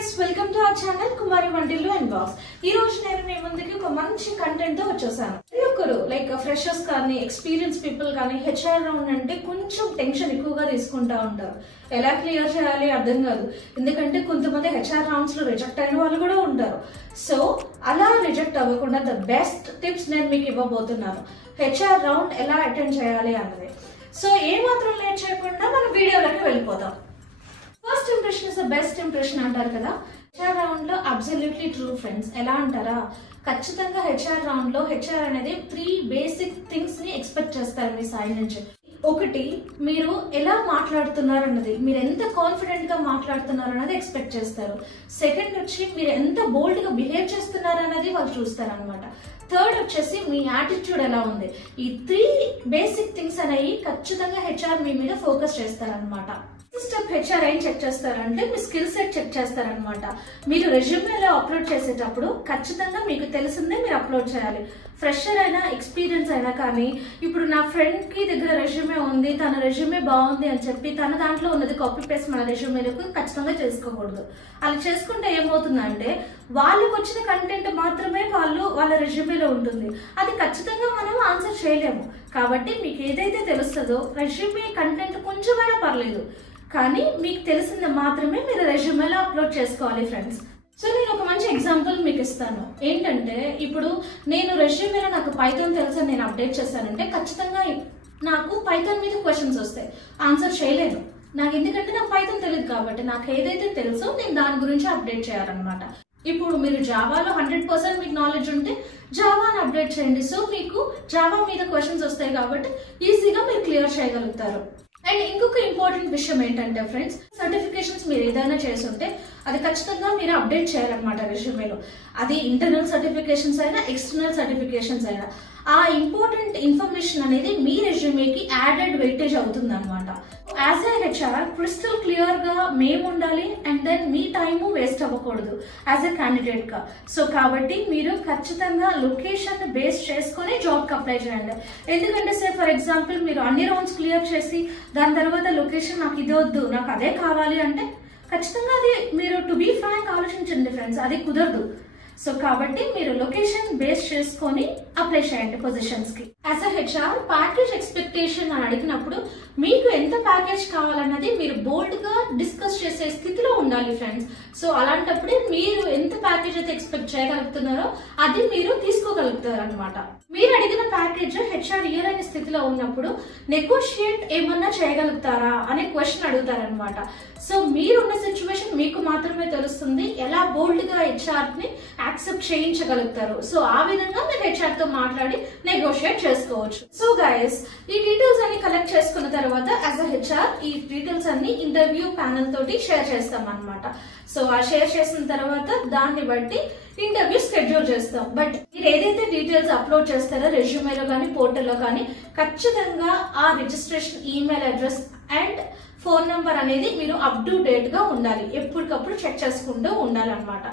guys, welcome to our channel Kumari Vantillu and Vlogs. ఈ రోజు నేను మీ ముందుకి ఒక మంచి కంటెంట్ తో వచ్చేసాను. ఒక్కరు లైక్ ఫ్రెషర్స్ కానీ ఎక్స్పీరియన్స్ పీపుల్ కానీ హెచ్ఆర్ రౌండ్ అంటే కొంచెం టెన్షన్ ఎక్కువగా తీసుకుంటా ఉంటారు. ఎలా క్లియర్ చేయాలి అర్థం కాదు. ఎందుకంటే కొంతమంది హెచ్ఆర్ రౌండ్స్ లో రిజెక్ట్ అయిన వాళ్ళు కూడా ఉంటారు. సో అలా రిజెక్ట్ అవ్వకుండా ద బెస్ట్ టిప్స్ నేను మీకు ఇవ్వబోతున్నాను. హెచ్ఆర్ రౌండ్ ఎలా అటెండ్ చేయాలి అన్నది. సో ఏ మాత్రం లేట్ చేయకుండా మన వీడియోలోకి వెళ్ళిపోదాం. First impression is the best impression అంటారు కదా. హెచ్ఆర్ రౌండ్ లో అబ్సల్యూట్లీ ట్రూ ఫ్రెండ్స్. ఎలా అంటారా, ఖచ్చితంగా హెచ్ఆర్ రౌండ్ లో హెచ్ఆర్ అనేది 3 బేసిక్ థింగ్స్ ని ఎక్స్పెక్ట్ చేస్తారు మీ సైడ్ నుంచి. ఒకటి, మీరు ఎలా మాట్లాడుతున్నారు అన్నది, మీరు ఎంత కాన్ఫిడెంట్ గా మాట్లాడుతున్నారు అన్నది ఎక్స్పెక్ట్ చేస్తారు. సెకండ్ వచ్చి మీరు ఎంత బోల్డ్ గా బిహేవ్ చేస్తున్నారు అన్నది వాళ్ళు చూస్తారు అనమాట. థర్డ్ వచ్చేసి మీ యాటిట్యూడ్ ఎలా ఉంది. ఈ 3 బేసిక్ థింగ్స్ అనేవి ఖచ్చితంగా హెచ్ఆర్ మీ మీద ఫోకస్ చేస్తారనమాట. స్టెప్ హెచ్ఆర్ ఏం చెక్ చేస్తారంటే మీ స్కిల్ సెట్ చెక్ చేస్తారనమాట. మీరు రెజ్యూమేలో అప్లోడ్ చేసేటప్పుడు ఖచ్చితంగా మీకు తెలిసిందే మీరు అప్లోడ్ చేయాలి. ఫ్రెషర్ అయినా ఎక్స్పీరియన్స్ అయినా కానీ, ఇప్పుడు నా ఫ్రెండ్ కి దగ్గర రెజ్యూమే ఉంది, తన రెజ్యూమే బాగుంది అని చెప్పి తన దాంట్లో ఉన్నది కాపీ పేస్ట్ మన రెజ్యూమేలకు ఖచ్చితంగా చేసుకోకూడదు. అలా చేసుకుంటే ఏమవుతుందంటే వాళ్ళకి వచ్చిన కంటెంట్ మాత్రమే వాళ్ళ రెజ్యూమేలో ఉంటుంది. అది ఖచ్చితంగా మనం ఆన్సర్ చేయలేము. కాబట్టి మీకు ఏదైతే తెలుస్తుందో రెజ్యూమే కంటెంట్ కొంచెమైనా పర్లేదు, కానీ మీకు తెలిసింది మాత్రమే మీరు రెజ్యూమేలో అప్లోడ్ చేసుకోవాలి ఫ్రెండ్స్. సో నేను ఒక మంచి ఎగ్జాంపుల్ మీకు ఇస్తాను. ఏంటంటే ఇప్పుడు నేను రెజ్యూమేలో నాకు పైథాన్ తెలుసు నేను అప్డేట్ చేశానంటే ఖచ్చితంగా నాకు పైథాన్ మీద క్వశ్చన్స్ వస్తాయి, ఆన్సర్ చేయలేను. నాకు ఎందుకంటే నాకు పైథాన్ తెలియదు కాబట్టి నాకు ఏదైతే తెలుసో నేను దాని గురించి అప్డేట్ చేయాలన్నమాట. ఇప్పుడు మీరు జావాలో 100% మీకు నాలెడ్జ్ ఉంటే జావాని అప్డేట్ చేయండి. సో మీకు జావా మీద క్వశ్చన్స్ వస్తాయి కాబట్టి ఈజీగా మీరు క్లియర్ చేయగలుగుతారు. అండ్ ఇంకొక ఇంపార్టెంట్ విషయం ఏంటంటే ఫ్రెండ్స్, సర్టిఫికేషన్స్ మీరు ఏదైనా చేస్తుంటే అది ఖచ్చితంగా మీరు అప్డేట్ చేయాలన్నమాట రెజ్యూమేలో. అది ఇంటర్నల్ సర్టిఫికేషన్స్ అయినా ఎక్స్టర్నల్ సర్టిఫికేషన్స్ అయినా ఆ ఇంపార్టెంట్ ఇన్ఫర్మేషన్ అనేది మీ రెజ్యూమేకి యాడెడ్ వెయిటేజ్ అవుతుంది అనమాట. As a HR crystal clear గా మేము ఉండాలి అండ్ దెన్ మీ టైము వేస్ట్ అవ్వకూడదు యాజ్ ఎ క్యాండిడేట్ గా. సో కాబట్టి మీరు ఖచ్చితంగా లొకేషన్ బేస్ చేసుకుని జాబ్ కి అప్లై చేయండి. ఎందుకంటే సే ఫర్ ఎగ్జాంపుల్ మీరు అన్ని రౌండ్స్ క్లియర్ చేసి దాని తర్వాత లొకేషన్ నాకు ఇది వద్దు నాకు అదే కావాలి అంటే ఖచ్చితంగా అది మీరు టు బీ ఫ్రాంక్ ఆలోచించండి ఫ్రెండ్స్, అది కుదరదు. సో కాబట్టి మీరు లొకేషన్ బేస్ చేసుకొని అప్లై చేయండి పొజిషన్స్ కి. As a HR package expectation అని అడిగినప్పుడు మీకు ఎంత ప్యాకేజ్ కావాలన్నది మీరు బోల్డ్ గా డిస్కస్ చేసే స్థితిలో ఉండాలి ఫ్రెండ్స్. సో అలాంటప్పుడే మీరు ఎంత ప్యాకేజ్ అయితే ఎక్స్పెక్ట్ చేయగలుగుతున్నారో అది మీరు తీసుకోగలుగుతారు అనమాట. మీరు అడిగిన ప్యాకేజ్ హెచ్ఆర్ ఇయర్ అయిన స్థితిలో ఉన్నప్పుడు నెగోషియేట్ ఏమన్నా చేయగలుగుతారా అనే క్వశ్చన్ అడుగుతారనమాట. సో మీరున్న సిచ్యువేషన్ మీకు మాత్రమే తెలుస్తుంది, ఎలా బోల్డ్ గా హెచ్ఆర్ ని యాక్సెప్ట్ చేయించగలుగుతారు. సో ఆ విధంగా మీరు హెచ్ఆర్ తో మాట్లాడి నెగోషియేట్ చేసుకోవచ్చు. సో గైస్, ఈ డీటెయిల్స్ అన్ని కలెక్ట్ చేసుకున్న తర్వాత యాజ్ అ హెచ్ఆర్ ఈ డీటెయిల్స్ అన్ని ఇంటర్వ్యూ ప్యానల్ తోటి షేర్ చేస్తాం అనమాట. సో ఆ షేర్ చేసిన తర్వాత దాన్ని బట్టి ఇంటర్వ్యూ స్కెడ్యూల్ చేస్తాం. బట్ మీరు ఏదైతే డీటెయిల్స్ అప్లోడ్ చేస్తారో రెజ్యూమేలో కానీ పోర్టల్లో కానీ ఖచ్చితంగా ఆ registration email address and phone number అనేది మీరు అప్ టు డేట్ గా ఉండాలి, ఎప్పటికప్పుడు చెక్ చేసుకుంటూ ఉండాలన్నమాట.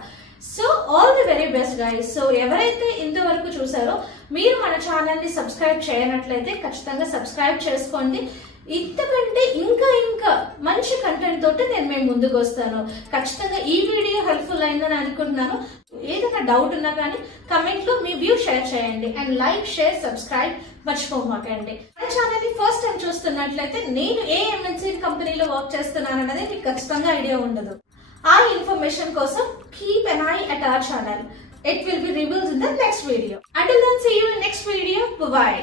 So all the very best guys. So ఎవరైతే ఇంతవరకు చూసారో మీరు మన ఛానల్ ని సబ్స్క్రైబ్ చేయనట్లయితే ఖచ్చితంగా సబ్స్క్రైబ్ చేసుకోండి. ఇంతకంటే ఇంకా మంచి కంటెంట్ తోటి నేను మేము ముందుకు వస్తాను. ఖచ్చితంగా ఈ వీడియో హెల్ప్ఫుల్ అయిందని అనుకుంటున్నాను. ఏదైనా డౌట్ ఉన్నా కానీ కమెంట్ లో మీ వ్యూ షేర్ చేయండి అండ్ లైక్ షేర్ సబ్స్క్రైబ్ మర్చిపోమాకండి. మన ఛానల్ ని ఫస్ట్ టైం చూస్తున్నట్లయితే నేను ఏ ఎంఎన్సీ కంపెనీలో వర్క్ చేస్తున్నాను అన్నది మీకు ఖచ్చితంగా ఐడియా ఉండదు. ఆ ఇన్ఫర్మేషన్ కోసం keep an eye at our channel. It will be revealed in the next video. Until then, see you in next video. Bye bye.